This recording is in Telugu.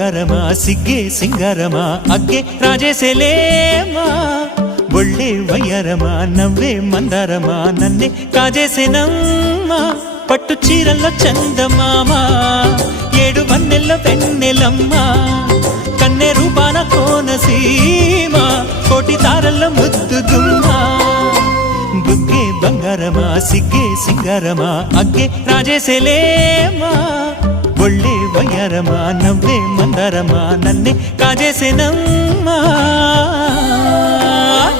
బంగారమా సిగ్గే సింగారమా అగ్గే రాజేసేలేమా ఒళ్ళే వయ్యారమా నవ్వే మందారమా నన్నే కాజేసేనమ్మా పట్టు చీరల్లో చందమామా ఏడు వన్నెల్లో వెన్నెలమ్మా కన్నె రూపాన కోనసీమ కోటి తారల్లో ముద్దుగుమ్మా బుగ్గే బంగారమా సిగ్గే సింగారమా అగ్గే రాజేసేలేమా ఒళ్ళే వయ్యారమా నవ్వే మందారమా నన్నే కాజేసేనమ్మా